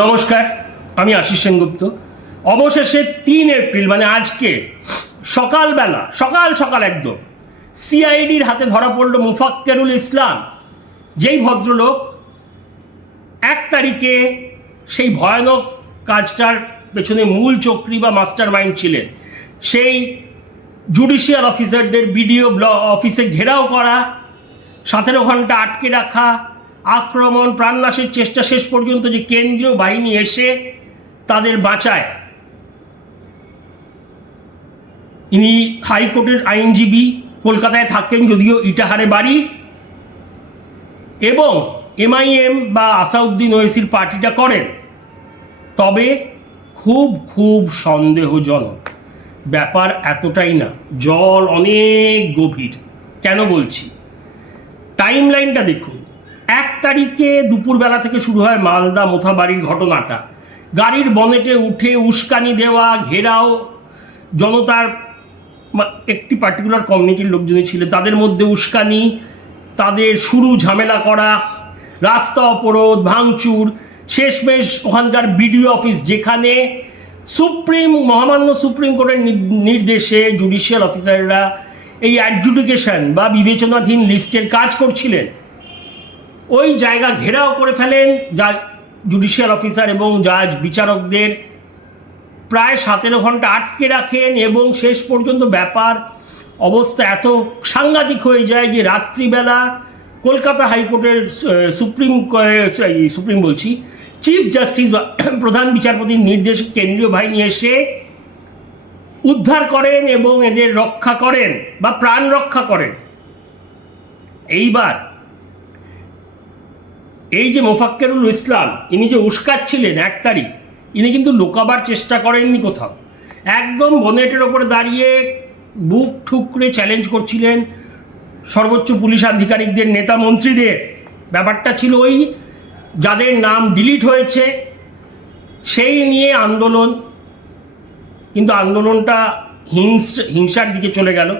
নমস্কার, আমি আশিস সেনগুপ্ত। অবশেষে 3 এপ্রিল মানে আজকে সকালবেলা সকাল একদম সিআইডির হাতে ধরা পড়ল মুফাক্কেরুল ইসলাম, যেই ভদ্রলোক 1 তারিখে সেই ভয়ানক কাজটার পেছনে মূল চক্রী বা মাস্টার মাইন্ড ছিলেন। সেই জুডিশিয়াল অফিসারদের বিডিও অফিসে ঘেরাও করা, 17 ঘন্টা আটকে রাখা, আক্রমণ, প্রাণনাশের চেষ্টা, শেষ পর্যন্ত যে কেন্দ্রীয় বাহিনী এসে তাদের বাঁচায়। ইনি হাইকোর্টের আইনজীবী, কলকাতায় থাকেন, যদিও ইটাহারে বাড়ি, এবং এমআইএম বা আসাউদ্দিন ওয়েসির পার্টিটা করেন। তবে খুব সন্দেহজনক ব্যাপার, এতটাই না, জল অনেক গভীর। কেন বলছি? টাইম লাইনটা দেখুন। 1 তারিখে দুপুরবেলা থেকে শুরু হয় মালদা মোথাবাড়ির ঘটনাটা। গাড়ির বনেটে উঠে উস্কানি দেওয়া, ঘেরাও, জনতার একটি পার্টিকুলার কমিউনিটির লোকজনই ছিলেন, তাদের মধ্যে উস্কানি, তাদের শুরু ঝামেলা করা, রাস্তা অবরোধ, ভাঙচুর, শেষমেশ ওখানকার বিডিও অফিস, যেখানে মহামান্য সুপ্রিম কোর্টের নির্দেশে জুডিশিয়াল অফিসাররা এই অ্যাডজুডিকেশন বা বিবেচনাধীন লিস্টের কাজ করছিলেন, ওই জায়গা ঘেরাও করে ফেলেন যা জুডিশিয়াল অফিসার এবং জাজ বিচারকদের প্রায় 17 ঘন্টা আটকে রাখেন। এবং শেষ পর্যন্ত ব্যাপার অবস্থা এত সাংঘাতিক হয়ে যায় যে রাত্রিবেলা কলকাতা হাইকোর্টের সুপ্রিম বলছি চিফ জাস্টিস বা প্রধান বিচারপতির নির্দেশে কেন্দ্রীয় বাহিনী এসে উদ্ধার করেন এবং এদের রক্ষা করেন বা প্রাণ রক্ষা করেন। এইবার এই যে মোফাক্কেরুল ইসলাম, ইনি যে উস্কাচ্ছিলেন 1 তারিখ, ইনি কিন্তু লুকাবার চেষ্টা করেননি কোথাও। একদম বনেটের ওপরে দাঁড়িয়ে বুক ঠুকরে চ্যালেঞ্জ করছিলেন সর্বোচ্চ পুলিশ আধিকারিকদের, নেতা মন্ত্রীদের। ব্যাপারটা ছিল ওই যাদের নাম ডিলিট হয়েছে সেই নিয়ে আন্দোলন, কিন্তু আন্দোলনটা হিংসার দিকে চলে গেল।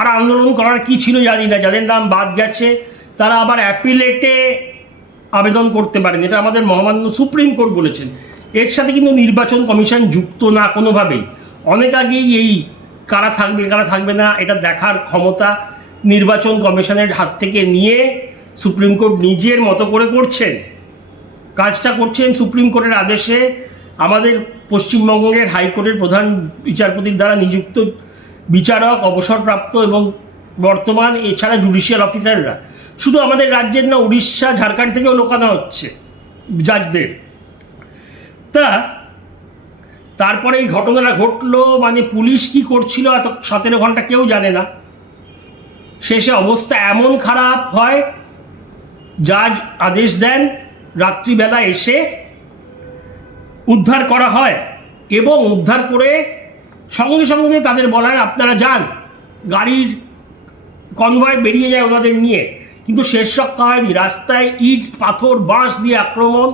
আর আন্দোলন করার কি ছিল জানি না, যাদের নাম বাদ গেছে তারা আবার অ্যাপিলেটে আবেদন করতে পারেন, এটা আমাদের মহামান্য সুপ্রিম কোর্ট বলেছেন। এর সাথে কিন্তু নির্বাচন কমিশন যুক্ত না কোনোভাবেই। অনেক আগেই এই কারা থাকবে না এটা দেখার ক্ষমতা নির্বাচন কমিশনের হাত থেকে নিয়ে সুপ্রিম কোর্ট নিজের মতো করে করছেন, কাজটা করছেন সুপ্রিম কোর্টের আদেশে। আমাদের পশ্চিমবঙ্গের হাইকোর্টের প্রধান বিচারপতির দ্বারা নিযুক্ত বিচারক, অবসরপ্রাপ্ত এবং বর্তমান, এছাড়া জুডিশিয়াল অফিসাররা, শুধু আমাদের রাজ্যের না, উড়িষ্যা, ঝাড়খণ্ড থেকেও লোকানো হচ্ছে জাজদের। তারপরে এই ঘটনাটা ঘটলো, মানে পুলিশ কি করছিল এত 17 ঘন্টা কেউ জানে না। শেষে অবস্থা এমন খারাপ হয়, জাজ আদেশ দেন রাত্রিবেলা এসে উদ্ধার করা হয় এবং উদ্ধার করে সঙ্গে তাদের বলা হয় আপনারা যান। গাড়ির কনভয় বেরিয়ে যায় ওনাদের নিয়ে, কিন্তু শেষ রক্ষা হয়নি। রাস্তায় ইট, পাথর, বাঁশ দিয়ে আক্রমণ,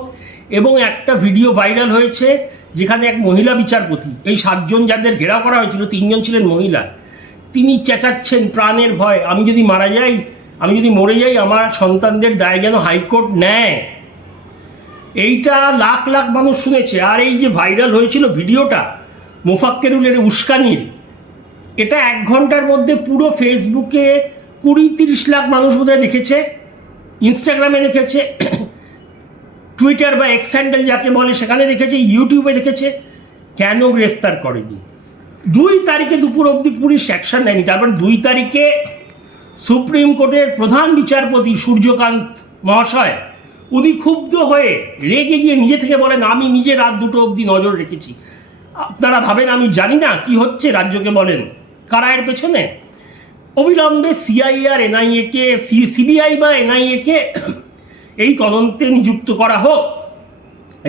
এবং একটা ভিডিও ভাইরাল হয়েছে যেখানে এক মহিলা বিচারপতি, এই 7 জন যাদের ঘেরাও করা হয়েছিল 3 জন ছিলেন মহিলা, তিনি চেঁচাচ্ছেন প্রাণের ভয়, আমি যদি মরে যাই আমার সন্তানদের দায় যেন হাইকোর্ট নেয়। এইটা লাখ মানুষ শুনেছে। আর এই যে ভাইরাল হয়েছিল ভিডিওটা মোফাক্কেরুলের উস্কানির, এটা 1 ঘন্টার মধ্যে পুরো ফেসবুকে 20-30 লাখ মানুষ বোধহয় দেখেছে, ইনস্টাগ্রামে দেখেছে, টুইটার বা এক্স হ্যান্ডেল যাকে বলে সেখানে দেখেছে, ইউটিউবে দেখেছে। কেন গ্রেফতার করেনি? 2 তারিখে দুপুর অবধি পুলিশ অ্যাকশন নেয়নি। তারপর 2 তারিখে সুপ্রিম কোর্টের প্রধান বিচারপতি সূর্যকান্ত মহাশয়, উনি ক্ষুব্ধ হয়ে রেগে গিয়ে নিজে থেকে বলেন আমি নিজে রাত 2টো অবধি নজর রেখেছি। আপনারা ভাবেন আমি জানি না কি হচ্ছে রাজ্যকে? বলেন কারা এর পেছনে? অবিলম্বে সিবিআই বা এনআইএকে এই তদন্তে নিযুক্ত করা হোক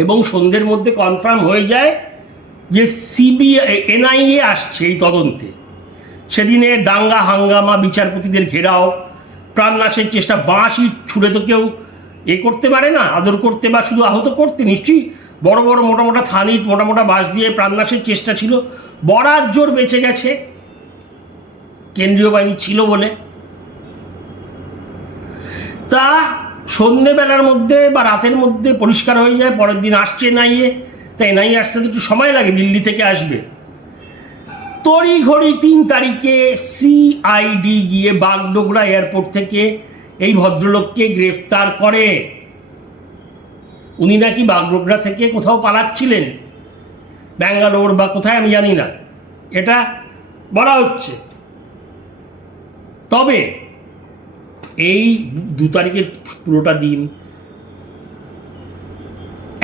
এবং সন্ধ্যের মধ্যে কনফার্ম হয়ে যায় যে এনআইএ আসছে এই তদন্তে। সেদিনে দাঙ্গা হাঙ্গামা, বিচারপতিদের ঘেরাও, প্রাণনাশের চেষ্টা, বাঁশ ইট ছুঁড়ে তো কেউ করতে পারে না, আদর করতে বা শুধু আহত করতে। নিশ্চয়ই বড় মোটা থানিট, মোটা বাঁশ দিয়ে প্রাণনাশের চেষ্টা ছিল। বড়ার জোর বেঁচে গেছে কেন্দ্রীয় বাহিনী ছিল বলে। তা সন্ধ্যেবেলার মধ্যে বা রাতের মধ্যে পরিষ্কার হয়ে যায়, পরের দিন আসছে এনআইএ। তাই এনআইএ আসতে তো একটু সময় লাগে, দিল্লি থেকে আসবে। তড়িঘড়ি 3 তারিখে সিআইডি গিয়ে বাগডোগরা এয়ারপোর্ট থেকে এই ভদ্রলোককে গ্রেফতার করে। উনি নাকি বাগডোগরা থেকে কোথাও পালাচ্ছিলেন, ব্যাঙ্গালোর বা কোথায় আমি জানি না, এটা বলা হচ্ছে। তবে এই 2 তারিখের পুরোটা দিন,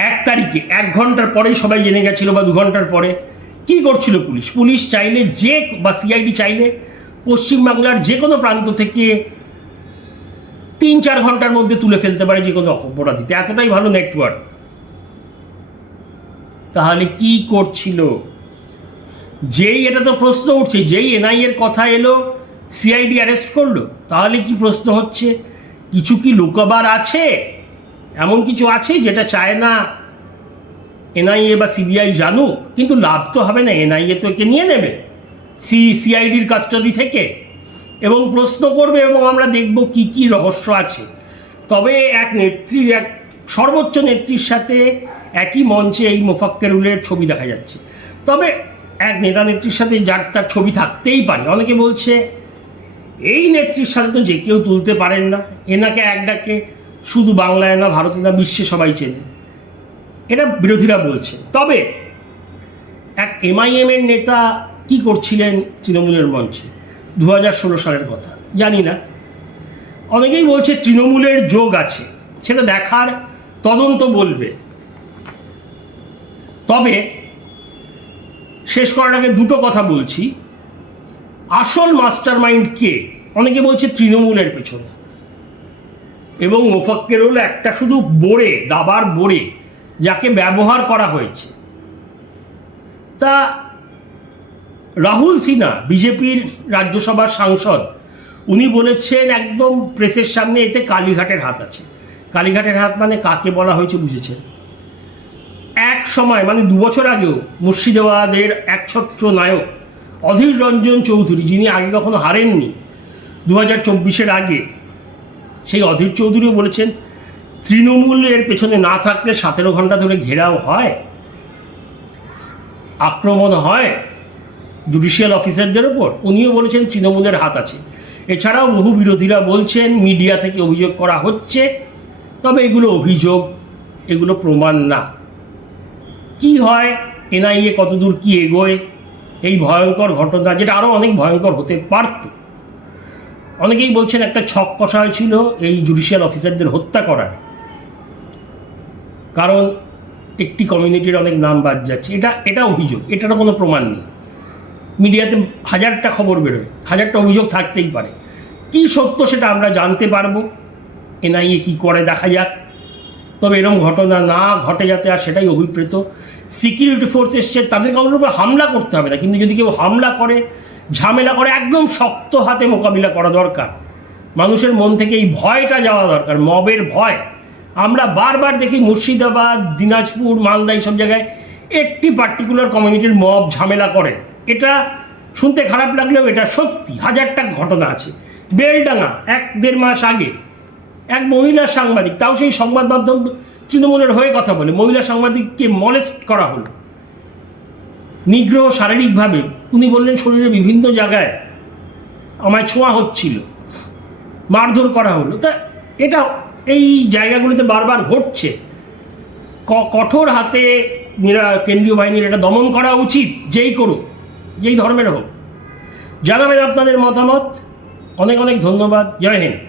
1 তারিখে 1 ঘন্টার পরেই সবাই জেনে গেছিল, বা 2 ঘন্টার পরে কি করছিল পুলিশ। পুলিশ চাইলে বা সিআইডি চাইলে পশ্চিমবাংলার যে কোনো প্রান্ত থেকে 3-4 ঘন্টার মধ্যে তুলে ফেলতে পারে যে কোনো অপরাধীতে, এতটাই ভালো নেটওয়ার্ক। তাহলে কি করছিল? যেই, এটা তো প্রশ্ন উঠছে, যেই এনআইএর কথা এলো সিআইডি অ্যারেস্ট করলো, তাহলে কি প্রশ্ন হচ্ছে, কিছু কি লুকাবার আছে? এমন কিছু আছে যেটা চায় না এনআইএ বা সিবিআই জানুক? কিন্তু লাভ তো হবে না, এনআইএ তো একে নিয়ে নেবে সিআইডির কাস্টাডি থেকে এবং প্রশ্ন করবে, এবং আমরা দেখব কি কি রহস্য আছে। তবে এক সর্বোচ্চ নেত্রীর সাথে একই মঞ্চে এই মোফাক্কেরুলের ছবি দেখা যাচ্ছে। তবে এক নেতা নেত্রীর সাথে যার তার ছবি থাকতেই পারে। অনেকে বলছে এই নেত্রীর সাথে তো যে কেউ তুলতে পারেন না, এনাকে এক ডাকে শুধু বাংলায় না, ভারতে না, বিশ্বে সবাই চেনে, এটা বিরোধীরা বলছে। তবে এক এমআইএম এর নেতা কি করছিলেন তৃণমূলের মঞ্চে, 2016 সালের কথা জানি না, অনেকেই বলছে তৃণমূলের যোগ আছে, সেটা দেখার, তদন্ত বলবে। তবে শেষ করার আগে দুটো কথা বলছি। আসল মাস্টার মাইন্ড কে? অনেকে বলছে তৃণমূলের পেছনে, এবং মোফাক্কেরুল একটা শুধু দাবার বোড়ে যাকে ব্যবহার করা হয়েছে। তা রাহুল সিনহা, বিজেপির রাজ্যসভার সাংসদ, উনি বলেছেন একদম প্রেসের সামনে, এতে কালীঘাটের হাত আছে। কালীঘাটের হাত মানে কাকে বলা হয়েছে বুঝেছেন? এক সময়, মানে 2 বছর আগেও, মুর্শিদাবাদের একছত্র নায়ক অধীর রঞ্জন চৌধুরী, যিনি আগে কখনো হারেননি 2024-এর আগে, সেই অধীর চৌধুরীও বলেছেন তৃণমূলের পেছনে না থাকলে 17 ঘন্টা ধরে ঘেরাও হয়, আক্রমণ হয় জুডিশিয়াল অফিসারদের ওপর। উনিও বলেছেন তৃণমূলের হাত আছে। এছাড়াও বহু বিরোধীরা বলছেন মিডিয়া থেকে অভিযোগ করা হচ্ছে, তবে এগুলো অভিযোগ, এগুলো প্রমাণ না। কি হয়, এনআইএ কতদূর কি এগোয়, এই ভয়ঙ্কর ঘটনা, যেটা আরও অনেক ভয়ঙ্কর হতে পারত। অনেকেই বলছেন একটা ছক কষা হয়েছিল এই জুডিশিয়াল অফিসারদের হত্যা করার, কারণ একটি কমিউনিটির অনেক নাম বাদ যাচ্ছে। এটা অভিযোগ, এটারও কোনো প্রমাণ নেই। মিডিয়াতে 1000টা খবর বেরোয়, 1000টা অভিযোগ থাকতেই পারে। কি সত্য সেটা আমরা জানতে পারবো, এনআইএ কি করে দেখা যাক। তবে এরকম ঘটনা না ঘটে যাতে, আর সেটাই অভিপ্রেত। সিকিউরিটি ফোর্স এসছে, তাদের কারোর উপর হামলা করতে হবে না, কিন্তু যদি কেউ হামলা করে, ঝামেলা করে, একদম শক্ত হাতে মোকাবিলা করা দরকার। মানুষের মন থেকে এই ভয়টা যাওয়া দরকার, মবের ভয়। আমরা বারবার দেখি মুর্শিদাবাদ, দিনাজপুর, মালদা, এইসব জায়গায় একটি পার্টিকুলার কমিউনিটির মব ঝামেলা করে। এটা শুনতে খারাপ লাগলেও এটা সত্যি। 1000টা ঘটনা আছে। বেলডাঙ্গা 1-1.5 মাস আগে এক মহিলা সাংবাদিক, তাও সেই সংবাদ মাধ্যম তৃণমূলের হয়ে কথা বলে, মহিলা সাংবাদিককে মলেস্ট করা হলো নিগ্রহ শারীরিকভাবে। উনি বললেন শরীরে বিভিন্ন জায়গায় আমায় ছোঁয়া হচ্ছিল, মারধর করা হলো। তা এটা এই জায়গাগুলিতে বারবার ঘটছে। কঠোর হাতে কেন্দ্রীয় বাহিনীর এটা দমন করা উচিত, যেই করুক, যেই ধর্মের হোক। জানাবেন আপনাদের মতামত। অনেক অনেক ধন্যবাদ। জয় হিন্দ।